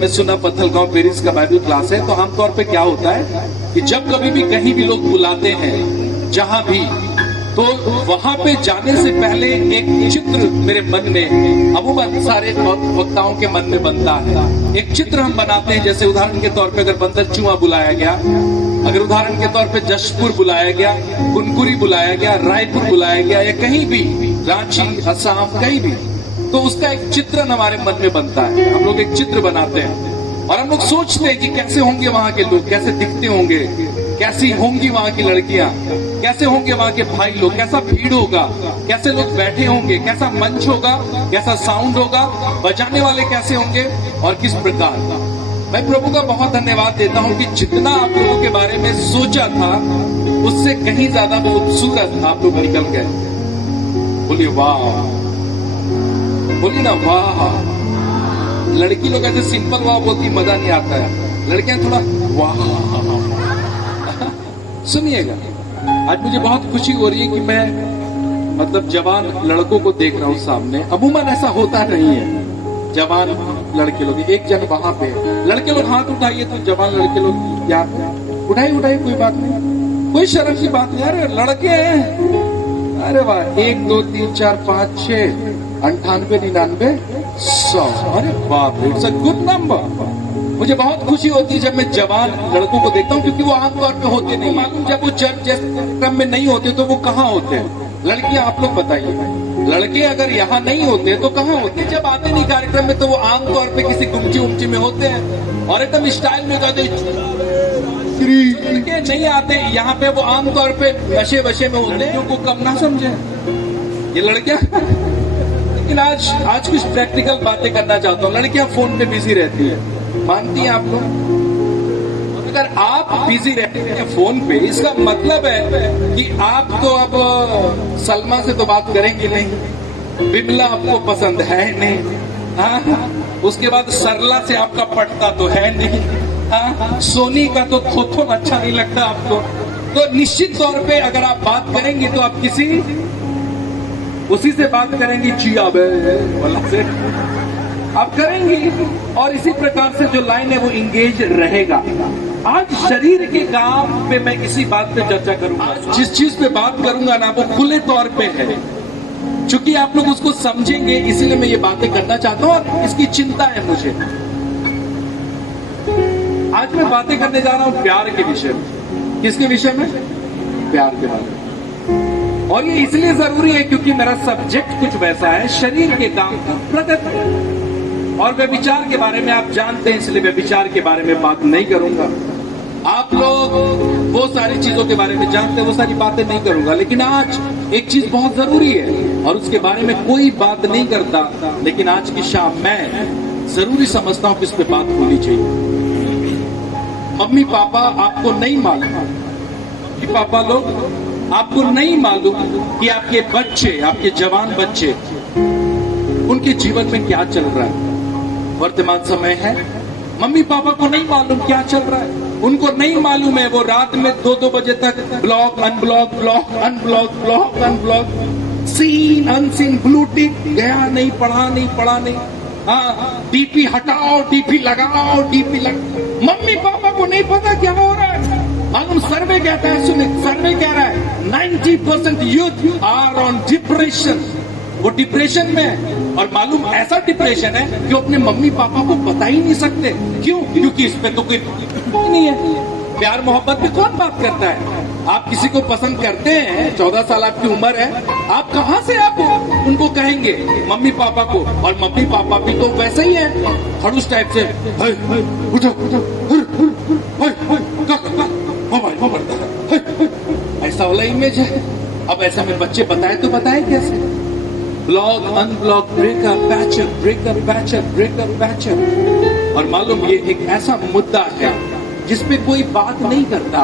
जब मैं सुना पत्थलगांव पेरिस का बाइबल क्लास है, तो आमतौर पे क्या होता है कि जब कभी भी कहीं भी लोग बुलाते हैं, जहां भी, तो वहां पे जाने से पहले एक चित्र मेरे मन में, अमूमन सारे वक्ताओं के मन में बनता है। एक चित्र हम बनाते हैं, जैसे उदाहरण के तौर पे अगर बंदरचुआ बुलाया गया, अगर उदाहरण के तौर पे जशपुर बुलाया गया, कुनकुरी बुलाया गया, रायपुर बुलाया गया, या कहीं भी, रांची, असम, कहीं भी, तो उसका एक चित्रण हमारे मन में बनता है। हम लोग एक चित्र बनाते हैं और हम लोग सोचते हैं कि कैसे होंगे वहां के लोग, कैसे दिखते होंगे, कैसी होंगी वहां की लड़कियां, कैसे होंगे वहां के भाई लोग, कैसा भीड़ होगा, कैसे लोग बैठे होंगे, कैसा मंच होगा, कैसा साउंड होगा, बजाने वाले कैसे होंगे और किस प्रकार। मैं प्रभु का बहुत धन्यवाद देता हूं कि जितना आप लोगों के बारे में सोचा था उससे कहीं ज्यादा खूबसूरत आप लोग निकल गए। बोलिए वाह, बोलिए ना वाह। लड़की लोग ऐसे सिंपल वाह बोलती, मजा नहीं आता है। लड़कियां थोड़ा वाह। सुनिएगा, आज मुझे बहुत खुशी हो रही है कि मैं मतलब जवान लड़कों को देख रहा हूं सामने। अमूमन ऐसा होता नहीं है। जवान लड़के लोग, एक जन वहां पे, लड़के लोग हाथ उठाइए तो जवान लड़के लोग यहाँ पे उठाइए, कोई बात नहीं, कोई शर्म की बात नहीं। अरे लड़के हैं, अरे वाह, 1 2 3 4 5 6 98 99 100, अरे बाप रे, इट्स अ गुड नंबर। मुझे बहुत खुशी होती है जब मैं जवान लड़कों को देखता हूँ, क्योंकि वो आमतौर पे होते नहीं मालूम। जब वो चर्च क्रम में नहीं होते तो वो कहाँ होते हैं? लड़कियां आप लोग बताइए, लड़के अगर यहाँ नहीं होते तो कहाँ होते? जब आते नहीं कार्यक्रम में तो वो आमतौर पे किसी गुमची उमची में होते हैं और एकदम स्टाइल में गाते। लड़के नहीं आते यहाँ पे, वो आमतौर पे नशे वशे में होते हैं। को कम ना समझे ये लड़कियां। लेकिन आज कुछ प्रैक्टिकल बातें करना चाहता हूँ। लड़कियां फोन पे बिजी रहती है, मानती हैं आप लोग? अगर आप बिजी रहते हैं फोन पे, इसका मतलब है कि आप तो अब सलमा से तो बात करेंगे नहीं, बिमला आपको पसंद है नहीं, हाँ, उसके बाद सरला से आपका पटता तो है नहीं, हाँ, सोनी का तो थोथो अच्छा नहीं लगता आपको। तो निश्चित तौर पे अगर आप बात करेंगे तो आप उसी से बात करेंगी, चिया वाला से आप करेंगी, और इसी प्रकार से जो लाइन है वो इंगेज रहेगा। आज शरीर के काम पे मैं इसी बात पे चर्चा करूंगा। जिस चीज पे बात करूंगा ना वो खुले तौर पे है, चूंकि आप लोग उसको समझेंगे, इसीलिए मैं ये बातें करना चाहता हूं और इसकी चिंता है मुझे। आज मैं बातें करने जा रहा हूं प्यार के विषय में। किसके विषय में? प्यार के बारे में। और ये इसलिए जरूरी है क्योंकि मेरा सब्जेक्ट कुछ वैसा है, शरीर के काम का प्रगति और व्यभिचार के बारे में आप जानते हैं, इसलिए व्यभिचार के बारे में बात नहीं करूंगा। आप लोग वो सारी चीजों के बारे में जानते हैं, वो सारी बातें नहीं करूंगा। लेकिन आज एक चीज बहुत जरूरी है और उसके बारे में कोई बात नहीं करता, लेकिन आज की शाम मैं जरूरी समझता हूं कि इस पे बात होनी चाहिए। मम्मी पापा आपको नहीं मालूम, मम्मी पापा लोग आपको नहीं मालूम कि आपके बच्चे, आपके जवान बच्चे, उनके जीवन में क्या चल रहा है। वर्तमान समय है, मम्मी पापा को नहीं मालूम क्या चल रहा है, उनको नहीं मालूम है वो रात में 2-2 बजे तक block unblock, block unblock, block unblock, scene unseen, blue tick, गया नहीं, पढ़ा नहीं, हाँ, डीपी हटाओ, डीपी लगाओ, डीपी लगाओ। मम्मी पापा को नहीं पता क्या हो रहा है। मालूम सर्वे कहता है, सुनिए, सर्वे कह रहा है 90% यूथ आर ऑन डिप्रेशन। वो डिप्रेशन में है, और मालूम ऐसा डिप्रेशन है कि अपने मम्मी पापा को बता ही नहीं सकते। क्यों? क्योंकि इस पे तो कोई नहीं है। प्यार मोहब्बत में कौन बात करता है? आप किसी को पसंद करते हैं, 14 साल आपकी उम्र है, आप कहां से आप उनको कहेंगे मम्मी पापा को? और मम्मी पापा भी तो वैसे ही है, खड़ूस टाइप से, उठो ऐसा वाला इमेज है। अब ऐसा में बच्चे बताए तो बताए कैसे? Block unblock, breakup patchup, breakup patchup, breakup patchup. और मालूम ये एक ऐसा मुद्दा है जिसपे कोई बात नहीं करता।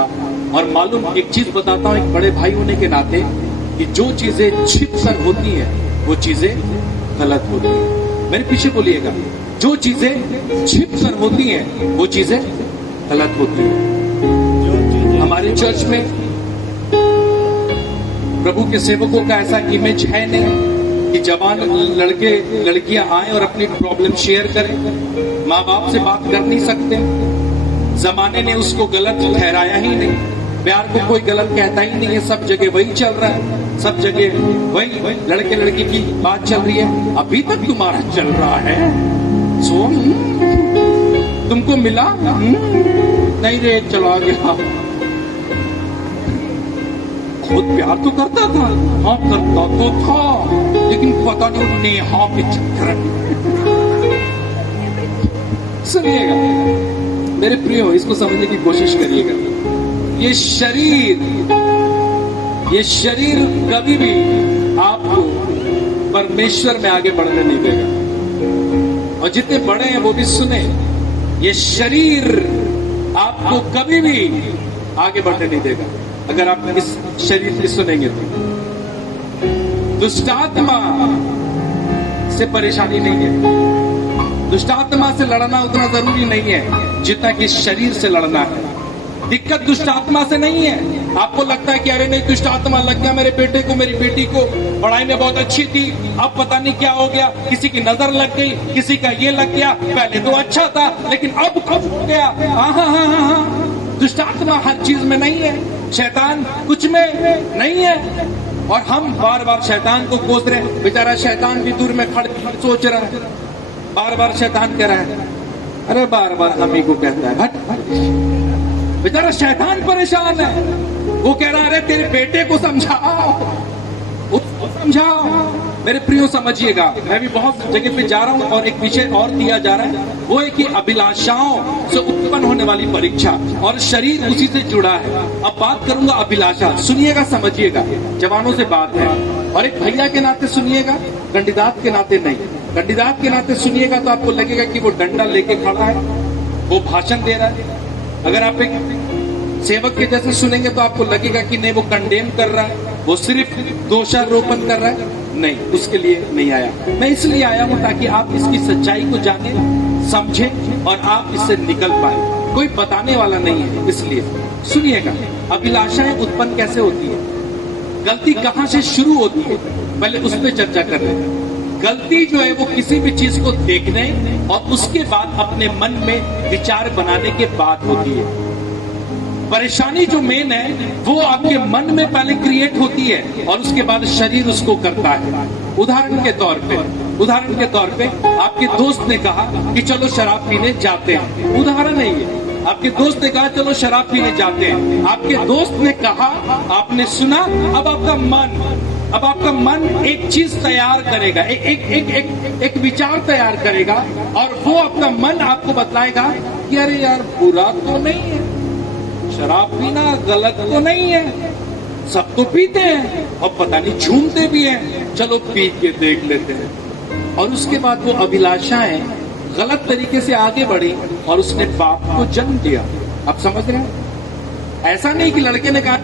और मालूम एक चीज बताता हूं एक बड़े भाई होने के नाते, कि जो चीजें छिप कर होती है वो चीजें गलत होती है। मेरे पीछे बोलिएगा, जो चीजें छिप कर होती हैं वो चीजें गलत होती है। हमारे चर्च में प्रभु के सेवकों का ऐसा इमेज है नहीं कि जवान लड़के लड़कियां आए और अपनी प्रॉब्लम शेयर करें। माँ बाप से बात कर नहीं सकते, जमाने ने उसको गलत ठहराया ही नहीं, प्यार को कोई गलत कहता ही नहीं है, सब जगह वही चल रहा है, सब जगह वही लड़के लड़की की बात चल रही है। अभी तक तुम्हारा चल रहा है, सो तुमको मिला नहीं रे, चला गया। खुद प्यार तो करता था, हाँ करता तो था, लेकिन पता नहीं नेहा के चक्कर में। सुनिएगा मेरे प्रियो, इसको समझने की कोशिश करिएगा। ये शरीर कभी भी आपको परमेश्वर में आगे बढ़ने नहीं देगा। और जितने बड़े हैं वो भी सुने, ये शरीर आपको कभी भी आगे बढ़ने नहीं देगा अगर आप इस शरीर की सुनेंगे तो। दुष्टात्मा से परेशानी नहीं है, दुष्टात्मा से लड़ना उतना जरूरी नहीं है जितना कि शरीर से लड़ना है। दिक्कत दुष्टात्मा से नहीं है। आपको लगता है कि अरे नहीं, दुष्टात्मा लग गया मेरे बेटे को, मेरी बेटी को, पढ़ाई में बहुत अच्छी थी, अब पता नहीं क्या हो गया, किसी की नजर लग गई, किसी का ये लग गया, पहले तो अच्छा था लेकिन अब कब हो गया। हाँ, दुष्टात्मा हर चीज में नहीं है, शैतान कुछ में नहीं है। और हम बार बार शैतान को कोस रहे हैं। बेचारा शैतान भी दूर में खड़ सोच रहा है, बार बार शैतान कह रहा है, अरे बार बार हम ही को कहता है भट। बेचारा शैतान परेशान है, वो कह रहा है अरे तेरे बेटे को समझाओ, उसको समझाओ। मेरे प्रियो समझिएगा, मैं भी बहुत जगह पे जा रहा हूँ और एक विषय और दिया जा रहा है, वो है कि अभिलाषाओं से उत्पन्न होने वाली परीक्षा, और शरीर उसी से जुड़ा है। अब बात करूंगा अभिलाषा, सुनिएगा समझिएगा, जवानों से बात है, और एक भैया के नाते सुनिएगा, कंडीदात के नाते नहीं। कंडीदात के नाते सुनिएगा तो आपको लगेगा कि वो डंडा लेके खड़ा है, वो भाषण दे रहा है। अगर आप एक सेवक के जैसे सुनेंगे तो आपको लगेगा कि नहीं वो कंडेम कर रहा है, वो सिर्फ दोषारोपण कर रहा है। नहीं, उसके लिए नहीं आया। मैं इसलिए आया हूं ताकि आप इसकी सच्चाई को जाने, समझें और आप इससे निकल पाए। कोई बताने वाला नहीं है, इसलिए सुनिएगा। अभिलाषाएं उत्पन्न कैसे होती है, गलती कहां से शुरू होती है, पहले उस पर चर्चा कर रहे हैं। गलती जो है वो किसी भी चीज को देखने और उसके बाद अपने मन में विचार बनाने के बाद होती है। परेशानी जो मेन है वो आपके मन में पहले क्रिएट होती है और उसके बाद शरीर उसको करता है। उदाहरण के तौर पे आपके दोस्त ने कहा कि चलो शराब पीने जाते हैं, उदाहरण है ये। आपके दोस्त ने कहा चलो शराब पीने जाते हैं, आपके दोस्त ने कहा, आपने सुना, अब आपका मन एक चीज तैयार करेगा, एक विचार तैयार करेगा, और वो अपना मन आपको बतलाएगा कि अरे यार बुरा तो नहीं है, शराब पीना गलत तो नहीं है, सब तो पीते हैं और पता नहीं झूमते भी हैं, चलो पी के देख लेते हैं। और उसके बाद वो अभिलाषाएं गलत तरीके से आगे बढ़ी और उसने पाप को जन्म दिया। आप समझ रहे हैं? ऐसा नहीं कि लड़के ने कहा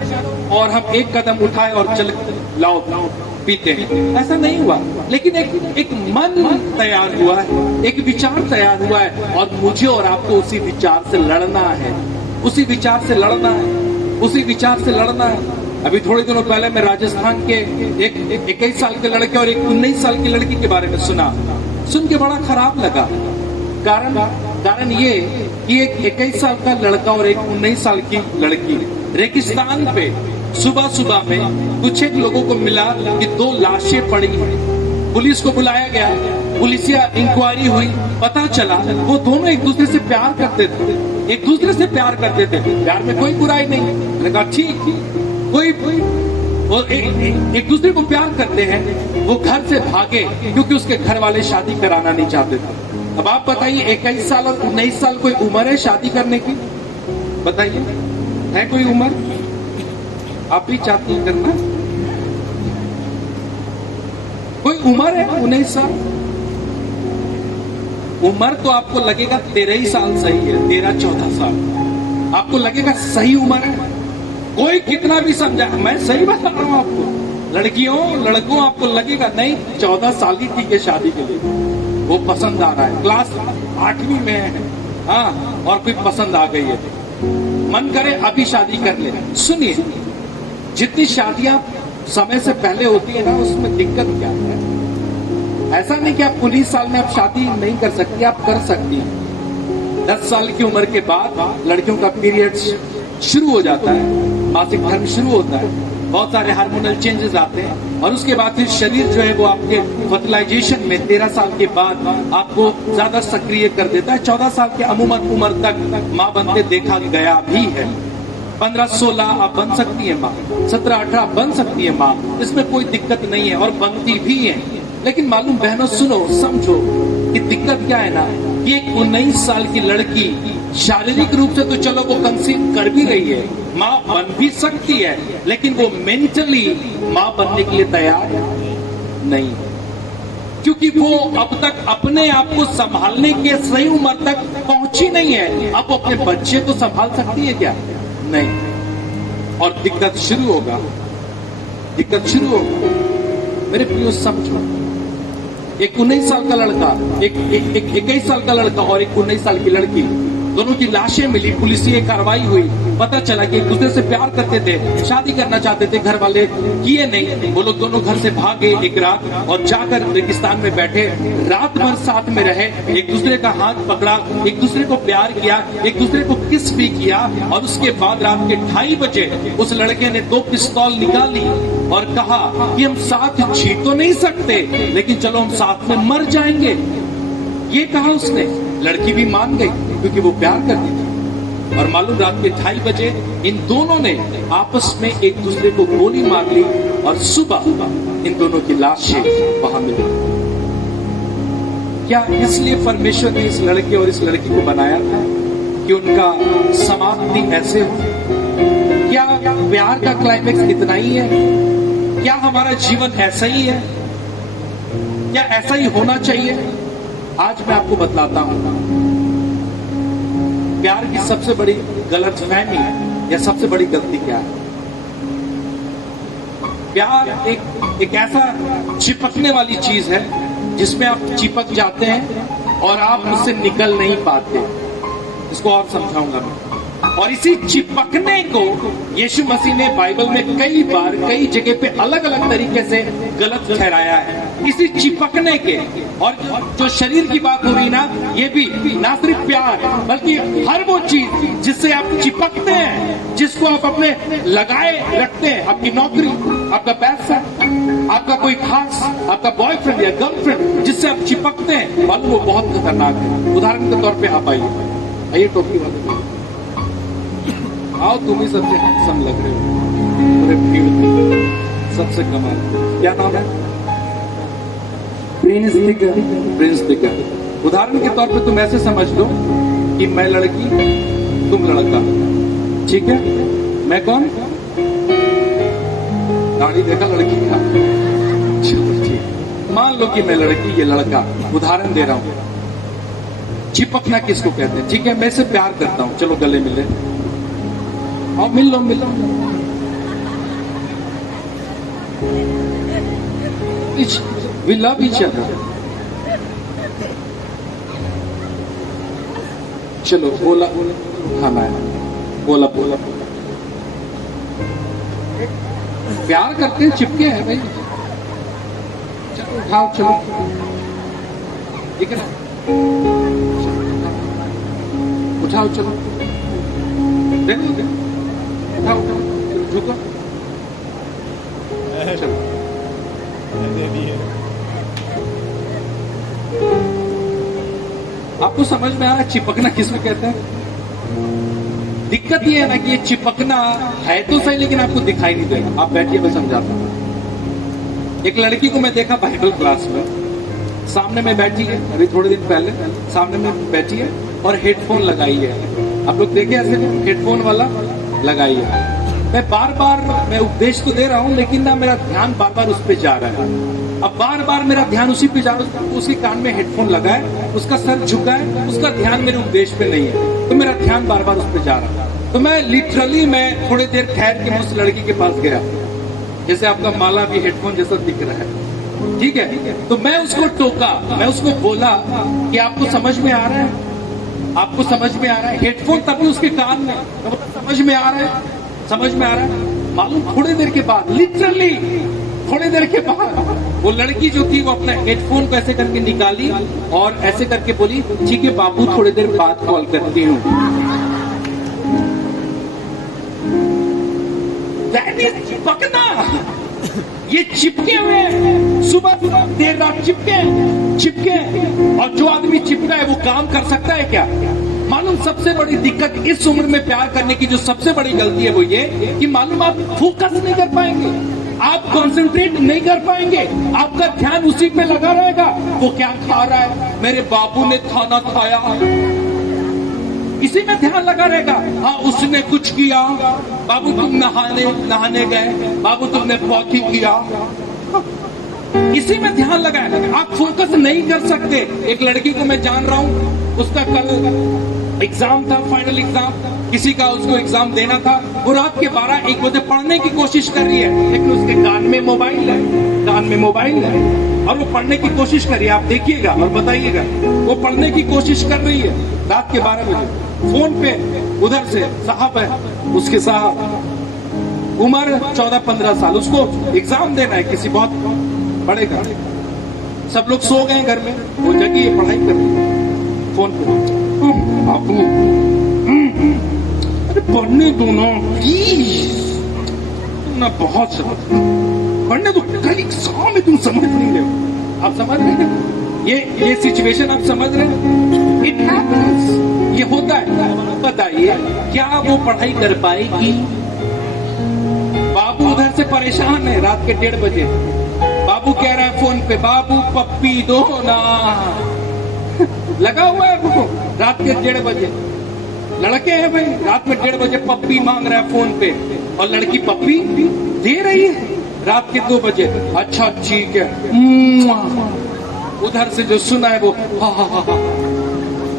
और हम एक कदम उठाए और चल लाओ पीते हैं, ऐसा नहीं हुआ। लेकिन एक मन तैयार हुआ है, एक विचार तैयार हुआ है, और मुझे और आपको उसी विचार से लड़ना है, उसी विचार से लड़ना है, उसी विचार से लड़ना है। अभी थोड़े दिनों पहले मैं राजस्थान के एक 21 साल के लड़के और एक 19 साल की लड़की के बारे में सुन के बड़ा खराब लगा। कारण ये कि एक 21 साल का लड़का और एक 19 साल की लड़की रेगिस्तान पे सुबह में कुछ एक लोगों को मिला कि 2 लाशें पड़ी हैं। पुलिस को बुलाया गया, पुलिसिया इंक्वायरी हुई, पता चला वो दोनों एक दूसरे से प्यार करते थे, एक दूसरे से प्यार करते थे, प्यार में कोई बुराई नहीं। मैंने कहा ठीक, कोई वो एक दूसरे को प्यार करते हैं, वो घर से भागे क्योंकि उसके घर वाले शादी कराना नहीं चाहते थे। अब आप बताइए 21 साल और 19 साल कोई उम्र है शादी करने की? बताइए, है कोई उम्र? आप भी चाहती हैं करना? कोई उम्र है 19 साल? उम्र तो आपको लगेगा 13 ही साल सही है, 13-14 साल आपको लगेगा सही उम्र है। कोई कितना भी समझा, मैं सही बता रहा हूं आपको, लड़कियों लड़कों आपको लगेगा नहीं 14 साल ही ठीक है शादी के लिए, वो पसंद आ रहा है, क्लास 8वीं में है, हाँ, और कोई पसंद आ गई है, मन करे अभी शादी कर ले। सुनिए, जितनी शादियां समय से पहले होती है ना, उसमें दिक्कत क्या है? ऐसा नहीं कि आप 19 साल में आप शादी नहीं कर सकती, आप कर सकती हैं। 10 साल की उम्र के बाद लड़कियों का पीरियड शुरू हो जाता है, मासिक धर्म शुरू होता है, बहुत सारे हार्मोनल चेंजेस आते हैं और उसके बाद फिर शरीर जो है वो आपके फर्टिलाइजेशन में 13 साल के बाद आपको ज्यादा सक्रिय कर देता है। 14 साल के अमूमन उम्र तक माँ बनते देखा गया भी है। 15-16 आप बन सकती है माँ, 17-18 बन सकती है माँ, इसमें कोई दिक्कत नहीं है और बनती भी है। लेकिन मालूम बहनों सुनो समझो कि दिक्कत क्या है ना कि एक 19 साल की लड़की शारीरिक रूप से तो चलो वो कंसीव कर भी रही है, माँ बन भी सकती है, लेकिन वो मेंटली माँ बनने के लिए तैयार नहीं है, क्योंकि वो अब तक अपने आप को संभालने के सही उम्र तक पहुंची नहीं है। अब वो अपने बच्चे को संभाल सकती है क्या? नहीं। और दिक्कत शुरू होगा, दिक्कत शुरू होगा। मेरे प्रियो समझो, एक 19 साल का लड़का, एक 21 साल का लड़का और एक 19 साल की लड़की, दोनों की लाशें मिली, पुलिसिय कार्रवाई हुई, पता चला कि एक दूसरे से प्यार करते थे, शादी करना चाहते थे, घर वाले किए नहीं, वो लोग दोनों घर से भागे एक रात और जाकर रेगिस्तान में बैठे, रात भर साथ में रहे, एक दूसरे का हाथ पकड़ा, एक दूसरे को प्यार किया, एक दूसरे को किस भी किया और उसके बाद रात के 2:30 बजे उस लड़के ने 2 पिस्तौल निकाली और कहा कि हम साथ जी तो नहीं सकते, लेकिन चलो हम साथ में मर जाएंगे। ये कहा उसने, लड़की भी मान गई क्योंकि वो प्यार करती थी। और मालूम रात के 2:30 बजे इन दोनों ने आपस में एक दूसरे को गोली मार ली और सुबह इन दोनों की लाशें वहां मिली। क्या इसलिए परमेश्वर ने इस लड़के और इस लड़की को बनाया था कि उनका समाप्ति ऐसे हो? क्या प्यार का क्लाइमेक्स इतना ही है? क्या हमारा जीवन ऐसा ही है? क्या ऐसा ही होना चाहिए? आज मैं आपको बतलाता हूं प्यार की सबसे बड़ी गलतफहमी या सबसे बड़ी गलती क्या है। प्यार एक ऐसा चिपकने वाली चीज है जिसमें आप चिपक जाते हैं और आप उससे निकल नहीं पाते। इसको और समझाऊंगा मैं। और इसी चिपकने को यीशु मसीह ने बाइबल में कई बार कई जगह पे अलग अलग तरीके से गलत ठहराया है। इसी चिपकने के, और जो शरीर की बात हो रही ना, ये भी ना सिर्फ प्यार बल्कि हर वो चीज जिससे आप चिपकते हैं, जिसको आप अपने लगाए रखते हैं, आपकी नौकरी, आपका पैसा, आपका कोई खास, आपका बॉयफ्रेंड या गर्लफ्रेंड, जिससे आप चिपकते हैं, मालूम वो बहुत खतरनाक है। उदाहरण के तौर पे आप आइए टोपी वाले, आओ, तुम ही सबसे हैंडसम लग रहे हो पूरे भीड़ में, सबसे कमाल। क्या नाम है? प्रिंस दिगर। प्रिंस दिगर। उदाहरण के तौर पे तुम ऐसे समझ लो कि मैं लड़की, तुम लड़का, ठीक है? मैं कौन? दाढ़ी देखा लड़की का, चलो ठीक। मान लो कि मैं लड़की, ये लड़का, उदाहरण दे रहा हूं। चिपकना किसको कहते हैं? ठीक है, मैं इसे प्यार करता हूं, चलो गले मिले, और मिल लो। We love each other. चलो बोला खाना है, बोला प्यार करते हैं, चिपके हैं भाई, चलो उठाओ, चलो ठीक है ना, उठाओ, चलो देखो, उठाओ, झुको, चलो। आपको समझ में आ रहा है चिपकना किसको कहते हैं? दिक्कत ये है ना कि ये चिपकना है तो सही, लेकिन आपको दिखाई नहीं देगा। आप बैठिए, मैं समझाता हूं। एक लड़की को मैं देखा बाइबल क्लास में, सामने में बैठी है, अभी थोड़े दिन पहले सामने में बैठी है और हेडफोन लगाई है। आप लोग देखे ऐसे हेडफोन वाला लगाई है। मैं बार बार मैं उपदेश तो दे रहा हूं, लेकिन ना मेरा ध्यान बार बार उस पर जा रहा है। अब बार बार मेरा ध्यान उसी पे जा रहा है, उसी कान में हेडफोन लगा है, उसका सर झुका है, उसका ध्यान मेरे उपदेश पे नहीं है, तो मेरा ध्यान बार बार उस पर जा रहा है। तो मैं लिटरली मैं थोड़ी देर ठहर के उस लड़की के पास गया, जैसे आपका माला भी हेडफोन जैसा दिख रहा है, ठीक है? तो मैं उसको टोका, मैं उसको बोला कि आपको समझ में आ रहा है? आपको समझ में आ रहा है? हेडफोन तभी उसके कान में, समझ में आ रहा है? समझ में आ रहा है? मालूम थोड़ी देर के बाद, लिटरली थोड़ी देर के बाद वो लड़की जो थी वो अपना हेडफोन को ऐसे करके निकाली और ऐसे करके बोली, ठीक है बाबू थोड़ी देर बाद कॉल करती हूँ। पकना ये चिपके हुए सुबह देर रात चिपके और जो आदमी चिपका है वो काम कर सकता है क्या? मालूम सबसे बड़ी दिक्कत इस उम्र में प्यार करने की जो सबसे बड़ी गलती है वो ये कि मालूम आप फोकस नहीं कर पाएंगे, आप कंसंट्रेट नहीं कर पाएंगे, आपका ध्यान उसी पे लगा रहेगा। वो क्या खा रहा है, मेरे बाबू ने खाना खाया, इसी में ध्यान लगा रहेगा। हाँ उसने कुछ किया, बाबू तुम नहाने गए, बाबू तुमने पॉटी किया, इसी में ध्यान लगा है। आप फोकस नहीं कर सकते। एक लड़की को मैं जान रहा हूं, उसका कल एग्जाम था, फाइनल एग्जाम, किसी का उसको एग्जाम देना था। वो रात के 12-1 बजे पढ़ने की कोशिश कर रही है, लेकिन उसके कान में मोबाइल है और वो पढ़ने की कोशिश कर रही है। आप देखिएगा और बताइएगा, वो पढ़ने की कोशिश कर रही है रात के 12 बजे। फोन पे उधर से साहब है, उसके साहब उम्र 14-15 साल, उसको एग्जाम देना है किसी बहुत बड़े का। सब लोग सो गए घर में, वो जगी पढ़ाई कर रही है फोन पे। बाबू अरे पढ़ने दो ना प्लीज, तुम ना बहुत पढ़ने दो, कल एग्जाम में तुम समझ नहीं रहे। आप समझ रहे हैं ये सिचुएशन? आप समझ रहे हैं? इट हैपेंस, ये होता है। बताइए क्या वो पढ़ाई कर पाएगी? बाबू उधर से परेशान है, रात के 1:30 बजे बाबू कह रहा है फोन पे, बाबू पप्पी दो ना। लगा हुआ है वो रात के 1:30 बजे। लड़के हैं भाई, रात में 1:30 बजे पप्पी मांग रहा है फोन पे, और लड़की पप्पी दे रही है रात के 2 बजे। अच्छा ठीक है, उधर से जो सुना है वो हा,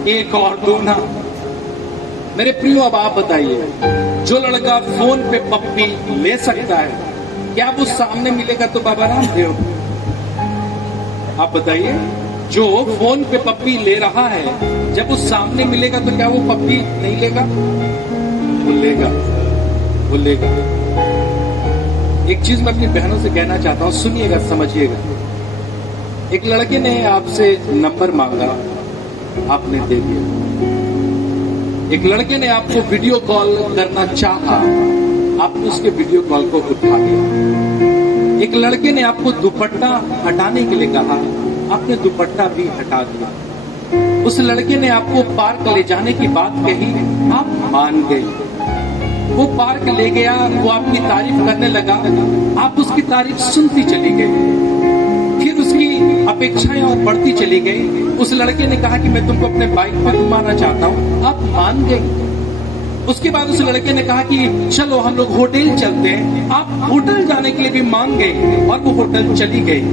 एक और दो ना। मेरे प्रियो अब आप बताइए, जो लड़का फोन पे पप्पी ले सकता है, क्या वो सामने मिलेगा तो बाबा रामदेव? आप बताइए, जो फोन पे पप्पी ले रहा है, जब वो सामने मिलेगा तो क्या वो पप्पी नहीं लेगा? वो लेगा। एक चीज मैं अपनी बहनों से कहना चाहता हूं, सुनिएगा, समझिएगा। एक लड़के ने आपसे नंबर मांगा, आपने दे दिया। एक लड़के ने आपको वीडियो कॉल करना चाहा, आपने उसके वीडियो कॉल को उठा दिया। एक लड़के ने आपको दुपट्टा हटाने के लिए कहा, आपने दुपट्टा भी हटा दिया। उस लड़के ने आपको पार्क ले जाने की बात कही, आप मान गई। वो पार्क ले गया, वो आपकी तारीफ करने लगा, आप उसकी तारीफ सुनती चली गई। फिर उसकी अपेक्षाएं और बढ़ती चली गई। उस लड़के ने कहा कि मैं तुमको अपने बाइक पर घुमाना चाहता हूँ, आप मान गई। उसके बाद उस लड़के ने कहा कि चलो हम लोग होटल चलते हैं, आप होटल जाने के लिए भी मान गए और वो होटल चली गई।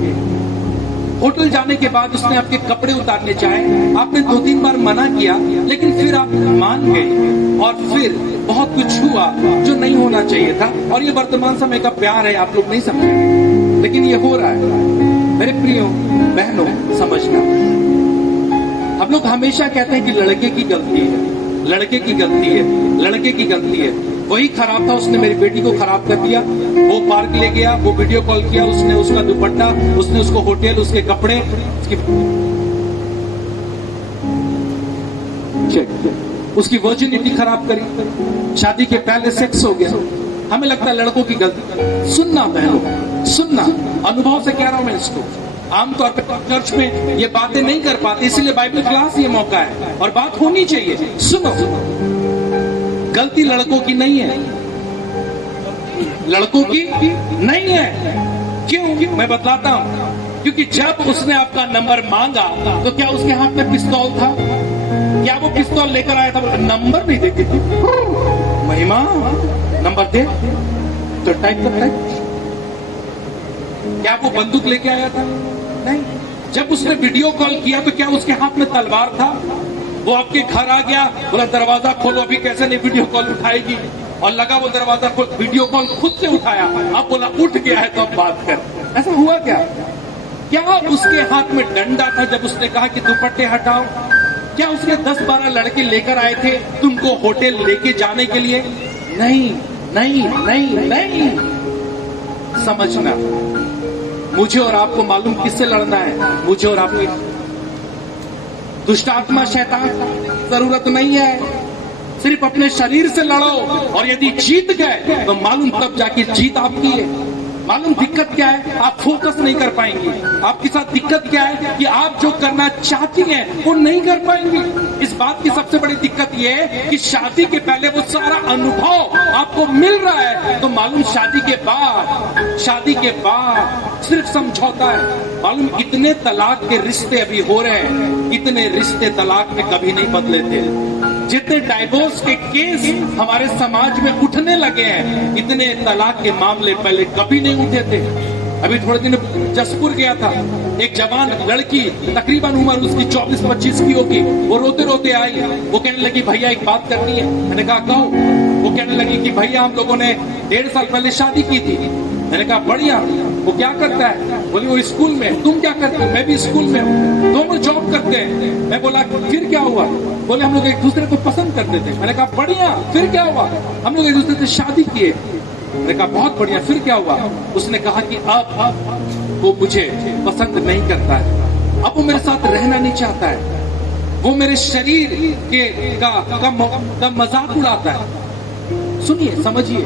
होटल जाने के बाद उसने आपके कपड़े उतारने चाहे, आपने 2-3 बार मना किया, लेकिन फिर आप मान गए और फिर बहुत कुछ हुआ जो नहीं होना चाहिए था। और ये वर्तमान समय का प्यार है, आप लोग नहीं समझे, लेकिन ये हो रहा है। मेरे प्रियो बहनों, समझना, हम लोग हमेशा कहते हैं कि लड़के की गलती है, लड़के की गलती है, लड़के की गलती है। वही खराब था, उसने मेरी बेटी को खराब कर दिया। वो पार्क ले गया, वो वीडियो कॉल किया, उसने उसका दुपट्टा, उसने उसको होटल, उसके कपड़े, उसकी वर्जिनिटी खराब करी, शादी के पहले सेक्स हो गया। हमें लगता है लड़कों की गलती। सुनना बहनों, सुनना, अनुभव से कह रहा हूं मैं इसको। आमतौर पर चर्च में ये बातें नहीं कर पाते, इसलिए बाइबल क्लास ये मौका है और बात होनी चाहिए। सुनो, गलती लड़कों की नहीं है, लड़कों की नहीं है। क्यों? मैं बतलाता हूं। क्योंकि जब उसने आपका नंबर मांगा तो क्या उसके हाथ में पिस्तौल था? क्या वो पिस्तौल लेकर आया था? नंबर नहीं देती थी। महिमा नंबर दे तो टाइप कर टाइप। क्या वो बंदूक लेके आया था? नहीं। जब उसने वीडियो कॉल किया तो क्या उसके हाथ में तलवार था? वो आपके घर आ गया, बोला दरवाजा खोलो, अभी कैसे नहीं वीडियो कॉल उठाएगी, और लगा वो दरवाजा खोल, वीडियो कॉल खुद से उठाया। अब बोला उठ गया है तो अब बात कर। ऐसा हुआ क्या? क्या उसके हाथ में डंडा था जब उसने कहा कि दुपट्टे हटाओ? क्या उसके 10-12 लड़के लेकर आए थे तुमको होटल लेके जाने के लिए? नहीं, नहीं, नहीं, नहीं। समझना, मुझे और आपको मालूम किससे लड़ना है, मुझे और आपकी दुष्टात्मा शैतान जरूरत नहीं है। सिर्फ अपने शरीर से लड़ो और यदि जीत गए तो मालूम तब जाके जीत आपकी है। मालूम दिक्कत क्या है, आप फोकस नहीं कर पाएंगे। आपके साथ दिक्कत क्या है कि आप जो करना चाहती हैं वो नहीं कर पाएंगे। इस बात की सबसे बड़ी दिक्कत ये है कि शादी के पहले वो सारा अनुभव आपको मिल रहा है, तो मालूम शादी के बाद सिर्फ समझौता है। मालूम कितने तलाक के रिश्ते अभी हो रहे हैं, इतने रिश्ते तलाक में कभी नहीं बदले थे। जितने डाइवोर्स के केस हमारे समाज में उठने लगे हैं, इतने तलाक के मामले पहले कभी नहीं उठे थे। अभी थोड़े दिन जसपुर गया था, एक जवान लड़की, तकरीबन उम्र उसकी 24-25 की होगी, वो रोते रोते आई। वो कहने लगी भैया एक बात करनी है। मैंने कहा कहो। वो कहने लगी कि भैया हम लोगों ने 1.5 साल पहले शादी की थी। मैंने कहा बढ़िया। वो क्या करता है? बोली वो स्कूल में। तुम क्या करते हो? मैं भी स्कूल में हूँ। दोनों जॉब करते हैं। मैं बोला फिर क्या हुआ? बोले हम लोग एक दूसरे को पसंद करते थे। मैंने कहा बढ़िया, फिर क्या हुआ? हम लोग एक दूसरे से शादी किए। मैंने कहा बहुत बढ़िया, फिर क्या हुआ? उसने कहा कि अब वो मुझे पसंद नहीं करता है, अब वो मेरे साथ रहना नहीं चाहता है, वो मेरे शरीर के का मजाक उड़ाता है। सुनिए, समझिए,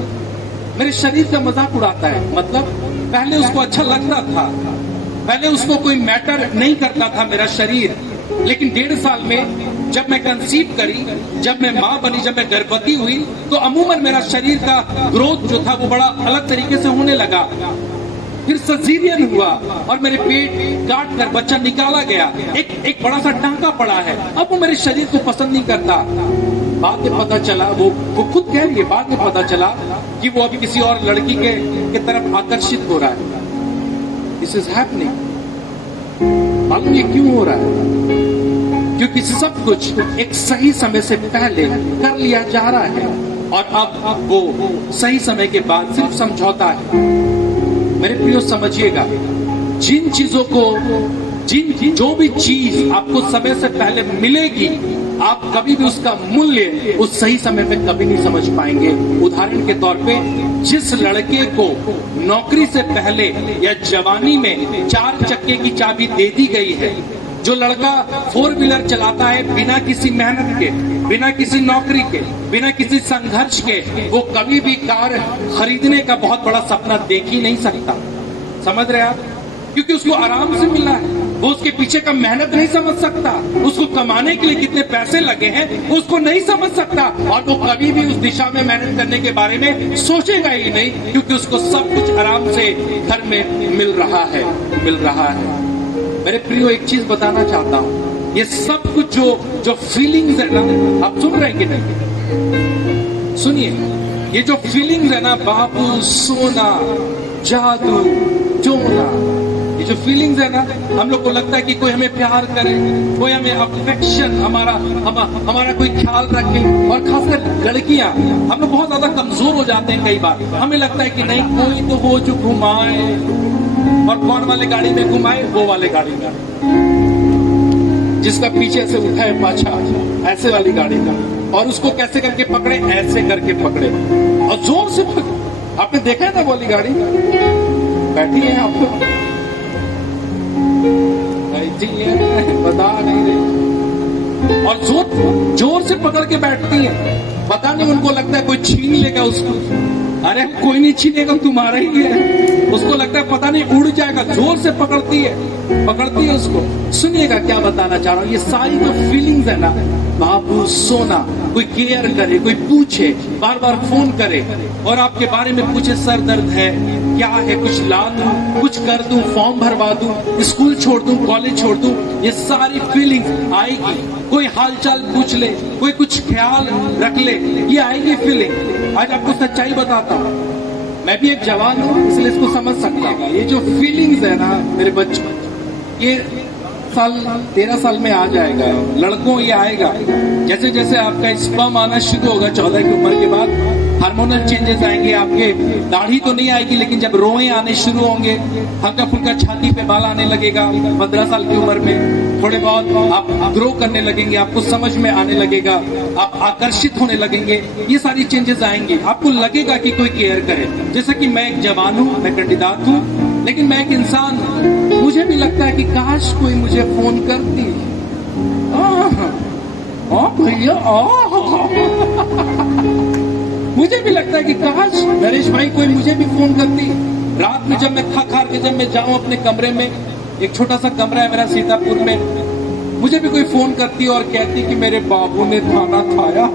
मेरे शरीर का मजाक उड़ाता है। मतलब पहले उसको अच्छा लगता था, पहले उसको कोई मैटर नहीं करता था मेरा शरीर, लेकिन 1.5 साल में जब मैं कंसीव करी, जब मैं माँ बनी, जब मैं गर्भवती हुई, तो अमूमन मेरा शरीर का ग्रोथ जो था वो बड़ा अलग तरीके से होने लगा। फिर सजीरियन हुआ और मेरे पेट काट कर बच्चा निकाला गया। एक बड़ा सा टांका पड़ा है। अब वो मेरे शरीर को पसंद नहीं करता। बाद में पता चला, वो खुद कह रही है, बाद में पता चला कि वो अभी किसी और लड़की के तरफ आकर्षित हो रहा है। This is happening. मालूम ये क्यों हो रहा है? क्योंकि सब कुछ एक सही समय से पहले कर लिया जा रहा है और अब वो सही समय के बाद सिर्फ समझौता है। मेरे प्रियो समझिएगा, जिन चीजों को जो भी चीज आपको समय से पहले मिलेगी, आप कभी भी उसका मूल्य उस सही समय में कभी नहीं समझ पाएंगे। उदाहरण के तौर पे, जिस लड़के को नौकरी से पहले या जवानी में 4 चक्के की चाबी दे दी गई है, जो लड़का 4 व्हीलर चलाता है बिना किसी मेहनत के, बिना किसी नौकरी के, बिना किसी संघर्ष के, वो कभी भी कार खरीदने का बहुत बड़ा सपना देख ही नहीं सकता। समझ रहे आप? क्योंकि उसको आराम से मिला है। वो उसके पीछे का मेहनत नहीं समझ सकता, उसको कमाने के लिए कितने पैसे लगे हैं वो उसको नहीं समझ सकता, और वो कभी भी उस दिशा में मेहनत करने के बारे में सोचेगा ही नहीं, क्योंकि उसको सब कुछ आराम से घर में मिल रहा है। मेरे प्रियो, एक चीज बताना चाहता हूँ, ये सब कुछ जो फीलिंग्स है ना, आप सुन रहे हैं कि नहीं? सुनिए, ये जो फीलिंग्स है ना, बाबू, सोना, जादू, टोना, ये जो फीलिंग्स है ना, हम लोग को लगता है कि कोई हमें प्यार करे, कोई हमें अफेक्शन, हमारा कोई ख्याल रखे। और खासकर लड़कियां, हम लोग बहुत ज्यादा कमजोर हो जाते हैं। कई बार हमें लगता है कि नहीं, कोई तो वो जो घुमाए, और कौन वाले गाड़ी में घुमाए? वो वाले गाड़ी में, जिसका पीछे से उठाए पाछा, ऐसे वाली गाड़ी का, और उसको कैसे करके पकड़े? ऐसे करके पकड़े और जोर से पकड़े। आपने देखा है ना वाली गाड़ी बैठी है, आपको बैठी है, बता नहीं रही, और जोर से पकड़ के बैठती है। पता नहीं, उनको लगता है कोई छीन लेगा उसको। अरे कोई नहीं छीनेगा, तुम्हारा ही है। उसको लगता है पता नहीं उड़ जाएगा, जोर से पकड़ती है उसको। सुनिएगा क्या बताना चाह रहा हूँ। ये सारी जो फीलिंग्स है ना, बाबू, सोना, कोई केयर करे, कोई पूछे, बार बार फोन करे और आपके बारे में पूछे, सर दर्द है, क्या है, कुछ ला दूं, कुछ कर दूं, फॉर्म भरवा दूं, स्कूल छोड़ दूं, कॉलेज छोड़ दूं, ये सारी फीलिंग आएगी। कोई हालचाल पूछ ले, कोई कुछ ख्याल रख ले, ये आएगी फीलिंग। आज आपको सच्चाई बताता हूँ, मैं भी एक जवान हूँ, इसलिए इसको समझ सकता हूँ। ये जो फीलिंग्स है ना मेरे बच्चों, ये 13 साल में आ जाएगा। लड़कों ये आएगा जैसे जैसे आपका स्पर्म आना शुरू होगा 14 की उम्र के बाद, हार्मोनल चेंजेस आएंगे। आपके दाढ़ी तो नहीं आएगी, लेकिन जब रोए आने शुरू होंगे, हल्का फुल्का छाती पे बाल आने लगेगा। 15 साल की उम्र में थोड़े बहुत आप ग्रो करने लगेंगे, आपको समझ में आने लगेगा, आप आकर्षित होने लगेंगे। ये सारी चेंजेस आएंगे, आपको लगेगा कि कोई केयर करे। जैसे कि मैं एक जवान हूँ, मैं कैंडिडेट हूँ, लेकिन मैं एक इंसान हूं, मुझे भी लगता है कि काश कोई मुझे फोन करती। भैया मुझे भी लगता है कि काश नरेश भाई कोई मुझे भी फोन करती। रात में जब मैं थक हार के जब मैं जाऊं अपने कमरे में, एक छोटा सा कमरा है मेरा सीतापुर में, मुझे भी कोई फोन करती और कहती कि मेरे बाबू ने खाना खाया।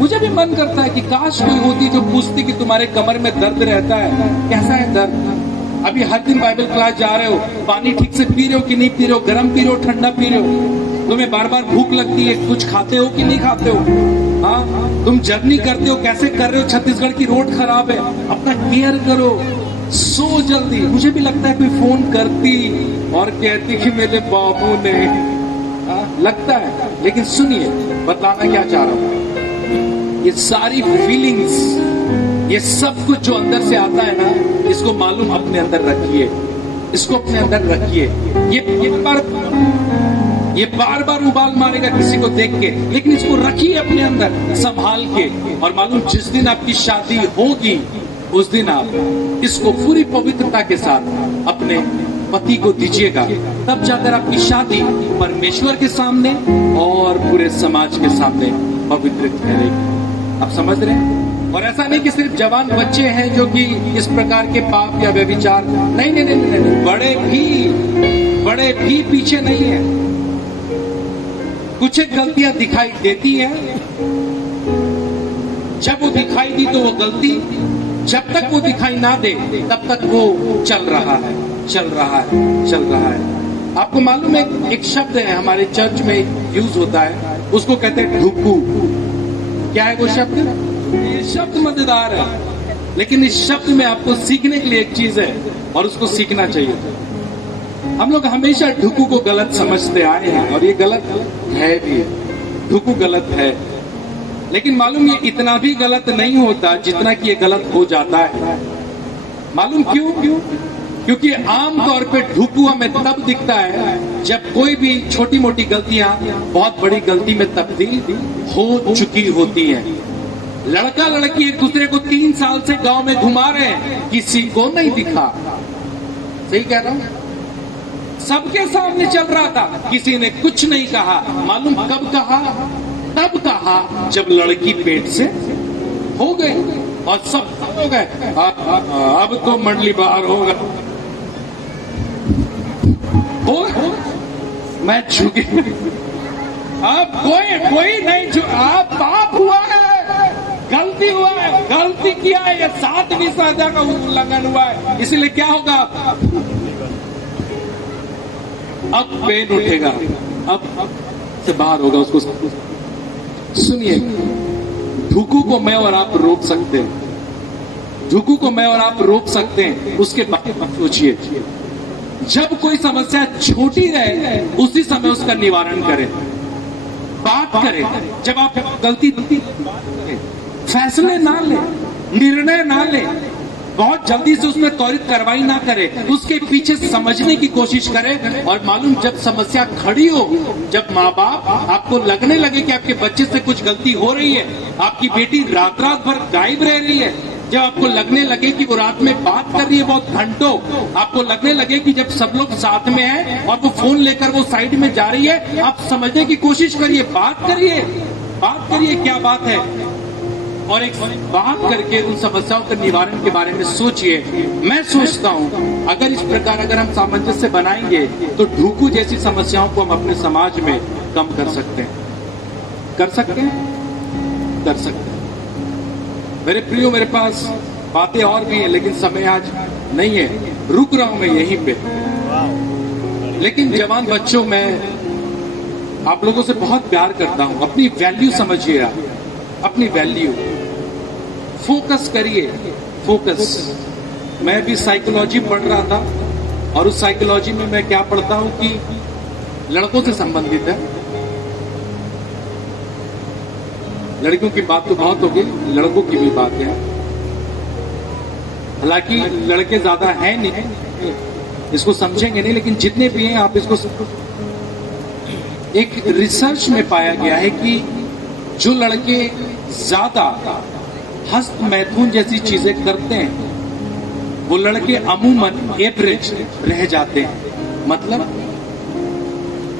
मुझे भी मन करता है कि काश कोई होती जो पूछती कि तुम्हारे कमर में दर्द रहता है, कैसा है दर्द? अभी हर दिन बाइबल क्लास जा रहे हो, पानी ठीक से पी रहे हो कि नहीं पी रहे हो, गर्म पी रहे हो ठंडा पी रहे हो, तुम्हें बार बार भूख लगती है, कुछ खाते हो कि नहीं खाते हो, हाँ तुम जर्नी करते हो, कैसे कर रहे हो, छत्तीसगढ़ की रोड खराब है, अपना केयर करो, सो जल्दी। मुझे भी लगता है कोई फोन करती और कहती कि मेरे बाबू ने, लगता है। लेकिन सुनिए, बताना क्या चाह रहा हूं, ये सारी फीलिंग्स, ये सब कुछ जो अंदर से आता है ना, इसको मालूम अपने अंदर रखिए, इसको अपने अंदर रखिए। ये बार बार उबाल मारेगा किसी को देख के, लेकिन इसको रखिए अपने अंदर संभाल के। और मालूम जिस दिन आपकी शादी होगी, उस दिन आप इसको पूरी पवित्रता के साथ अपने पति को दीजिएगा, तब जाकर आपकी शादी परमेश्वर के सामने और पूरे समाज के सामने पवित्र ठहरेगी। आप समझ रहे हैं? और ऐसा नहीं कि सिर्फ जवान बच्चे हैं जो कि इस प्रकार के पाप या व्यभिचार, नहीं नहीं नहीं नहीं, नहीं। बड़े भी पीछे नहीं है। कुछ एक गलतियां दिखाई देती हैं, जब वो दिखाई दी तो वो गलती, जब तक वो दिखाई ना दे तब तक वो चल रहा है। आपको मालूम है एक शब्द है हमारे चर्च में यूज होता है, उसको कहते हैं ढुकू। क्या है वो शब्द? ये शब्द मजेदार है, लेकिन इस शब्द में आपको सीखने के लिए एक चीज है और उसको सीखना चाहिए। हम लोग हमेशा ढुकू को गलत समझते आए हैं और ये गलत है भी, ढुकू गलत है। लेकिन मालूम ये इतना भी गलत नहीं होता जितना कि ये गलत हो जाता है। मालूम क्यों? क्योंकि आमतौर पे ढुकू हमें तब दिखता है जब कोई भी छोटी मोटी गलतियां बहुत बड़ी गलती में तब्दील हो चुकी होती हैं। लड़का लड़की एक दूसरे को 3 साल से गांव में घुमा रहे हैं, किसी को नहीं दिखा। सही कह रहा हूं? सबके सामने चल रहा था, किसी ने कुछ नहीं कहा। मालूम कब कहा? तब कहा जब लड़की पेट से हो गई और सब हो गए। अब तो मंडली बाहर होगा। मैं झुकी, अब कोई नहीं झुक। आप पाप हुआ है, गलती हुआ है, गलती किया है, ये 7वीं सजा का उल्लंघन हुआ है, इसलिए क्या होगा? अब पेन उठेगा, अब से बाहर होगा उसको। सुनिए, ढुकू को मैं और आप रोक सकते हैं, ढुकू को मैं और आप रोक सकते हैं। उसके बारे में सोचिए, जब कोई समस्या छोटी रहे उसी समय उसका निवारण करें, बात करें। जब आप गलती फैसले ना ले, निर्णय ना ले, बहुत जल्दी से उसमें त्वरित कार्रवाई ना करें, उसके पीछे समझने की कोशिश करें। और मालूम जब समस्या खड़ी हो, जब माँ बाप आपको लगने लगे कि आपके बच्चे से कुछ गलती हो रही है, आपकी बेटी रात भर गायब रह रही है, जब आपको लगने लगे कि वो रात में बात कर रही है बहुत घंटों, आपको लगने लगे कि जब सब लोग साथ में हैं और वो फोन लेकर वो साइड में जा रही है, आप समझने की कोशिश करिए, बात करिए क्या बात है, और एक बात करके उन समस्याओं के निवारण के बारे में सोचिए। मैं सोचता हूं अगर इस प्रकार अगर हम सामंजस्य बनाएंगे तो ढुकू जैसी समस्याओं को हम अपने समाज में कम कर सकते हैं। मेरे प्रियो, मेरे पास बातें और भी हैं लेकिन समय आज नहीं है, रुक रहा हूं मैं यहीं पे। लेकिन जवान बच्चों, मैं आप लोगों से बहुत प्यार करता हूं। अपनी वैल्यू समझिए, आप अपनी वैल्यू, फोकस करिए, फोकस। मैं भी साइकोलॉजी पढ़ रहा था और उस साइकोलॉजी में मैं क्या पढ़ता हूं कि लड़कों से संबंधित है। लड़कियों की बात तो बहुत होगी, लड़कों की भी बात है। हालांकि लड़के ज्यादा हैं नहीं, इसको समझेंगे नहीं, लेकिन जितने भी हैं आप इसको। एक रिसर्च में पाया गया है कि जो लड़के ज्यादा हस्त मैथुन जैसी चीजें करते हैं वो लड़के अमूमन एवरेज रह जाते हैं। मतलब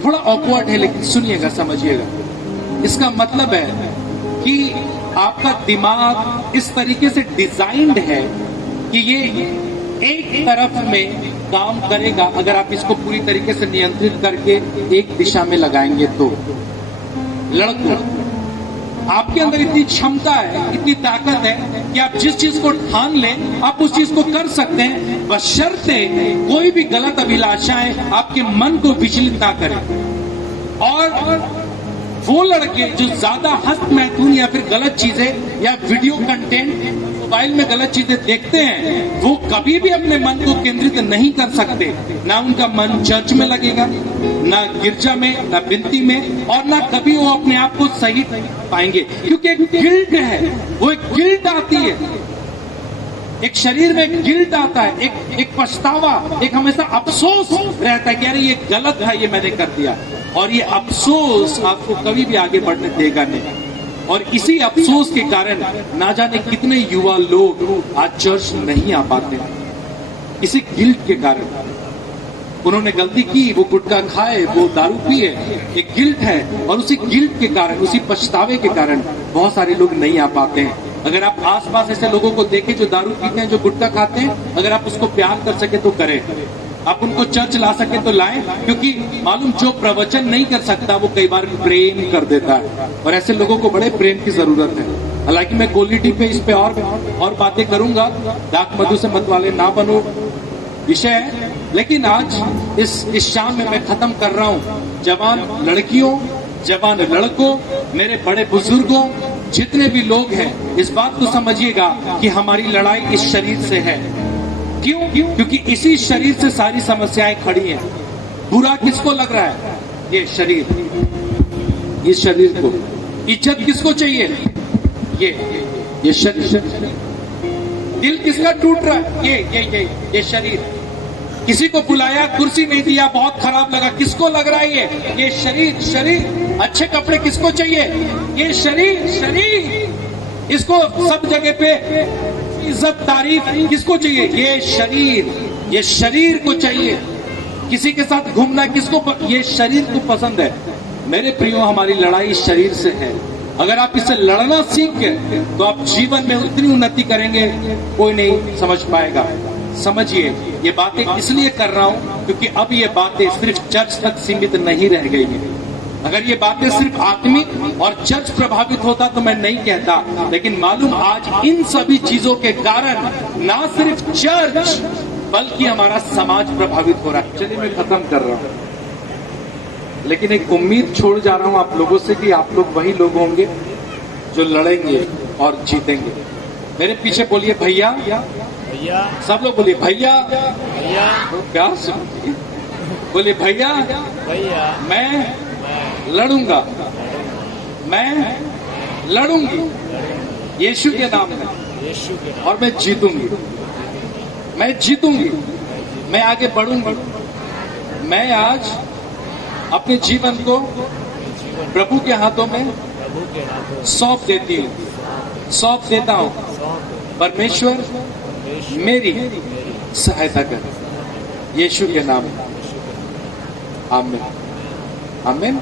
थोड़ा ऑकवर्ड है, लेकिन सुनिएगा, समझिएगा। इसका मतलब है कि आपका दिमाग इस तरीके से डिजाइंड है कि ये एक तरफ में काम करेगा अगर आप इसको पूरी तरीके से नियंत्रित करके एक दिशा में लगाएंगे तो। लड़कों, आपके अंदर इतनी क्षमता है, इतनी ताकत है कि आप जिस चीज को ठान लें आप उस चीज को कर सकते हैं, बशर्ते कोई भी गलत अभिलाषाएं आपके मन को विचलित ना करें। और वो लड़के जो ज्यादा हस्त मैथुन या फिर गलत चीजें या वीडियो कंटेंट मोबाइल में गलत चीजें देखते हैं, वो कभी भी अपने मन को केंद्रित नहीं कर सकते। ना उनका मन चर्च में लगेगा, ना गिरजा में, ना विनती में, और ना कभी वो अपने आप को सही पाएंगे, क्योंकि एक गिल्ट है, वो एक गिल्ट आती है, एक शरीर में गिल्ट आता है, एक पछतावा, एक हमेशा अफसोस रहता है कि यार ये गलत है, ये मैंने कर दिया। और ये अफसोस आपको कभी भी आगे बढ़ने देगा नहीं। और इसी अफसोस के कारण ना जाने कितने युवा लोग आज चर्च नहीं आ पाते, इसी गिल्ट के कारण। उन्होंने गलती की, वो गुटखा खाए, वो दारू पिए, एक गिल्ट है, और उसी गिल्ट के कारण, उसी पछतावे के कारण बहुत सारे लोग नहीं आ पाते हैं। अगर आप आसपास ऐसे लोगों को देखें जो दारू पीते हैं, जो गुटखा खाते हैं, अगर आप उसको प्यार कर सके तो करें, आप उनको चर्च ला सके तो लाएं, क्योंकि मालूम जो प्रवचन नहीं कर सकता वो कई बार प्रेम कर देता है, और ऐसे लोगों को बड़े प्रेम की जरूरत है। हालांकि मैं क्वालिटी पे इस पे और बातें करूंगा, डाक मधु से मत वाले ना बनो विषय है, लेकिन आज इस शाम में मैं खत्म कर रहा हूं। जवान लड़कियों, जवान लड़कों, मेरे बड़े बुजुर्गों, जितने भी लोग हैं, इस बात को समझिएगा कि हमारी लड़ाई इस शरीर से है। क्यों? क्योंकि इसी शरीर से सारी समस्याएं खड़ी हैं। बुरा किसको लग रहा है? ये शरीर, इस शरीर को। इज्जत किसको चाहिए? ये शरीर। दिल किसका टूट रहा है? ये शरीर। किसी को बुलाया, कुर्सी नहीं दिया, बहुत खराब लगा, किसको लग रहा है? ये शरीर। अच्छे कपड़े किसको चाहिए? ये शरीर। इसको सब जगह पे इज्जत तारीफ किसको चाहिए? ये शरीर को चाहिए। किसी के साथ घूमना किसको ये शरीर को पसंद है। मेरे प्रियो, हमारी लड़ाई इस शरीर से है। अगर आप इससे लड़ना सीख गए तो आप जीवन में उतनी उन्नति करेंगे कोई नहीं समझ पाएगा। समझिए, ये बातें इसलिए कर रहा हूं क्योंकि अब ये बातें सिर्फ चर्च तक सीमित नहीं रह गई हैं। अगर ये बातें सिर्फ आत्मिक और चर्च प्रभावित होता तो मैं नहीं कहता, लेकिन मालूम आज इन सभी चीजों के कारण ना सिर्फ चर्च बल्कि हमारा समाज प्रभावित हो रहा है। चलिए मैं खत्म कर रहा हूं, लेकिन एक उम्मीद छोड़ जा रहा हूं आप लोगों से कि आप लोग वही लोग होंगे जो लड़ेंगे और जीतेंगे। मेरे पीछे बोलिए भैया, सब लोग बोलिए भैया, क्या बोलिए भैया, मैं लड़ूंगा, मैं लड़ूंगी यीशु के नाम में, और मैं जीतूंगी, मैं आगे बढ़ूंगी। मैं आज अपने जीवन को प्रभु के हाथों में सौंप देता हूं। परमेश्वर मेरी सहायता कर, यीशु के नाम में। आमीन, आमीन।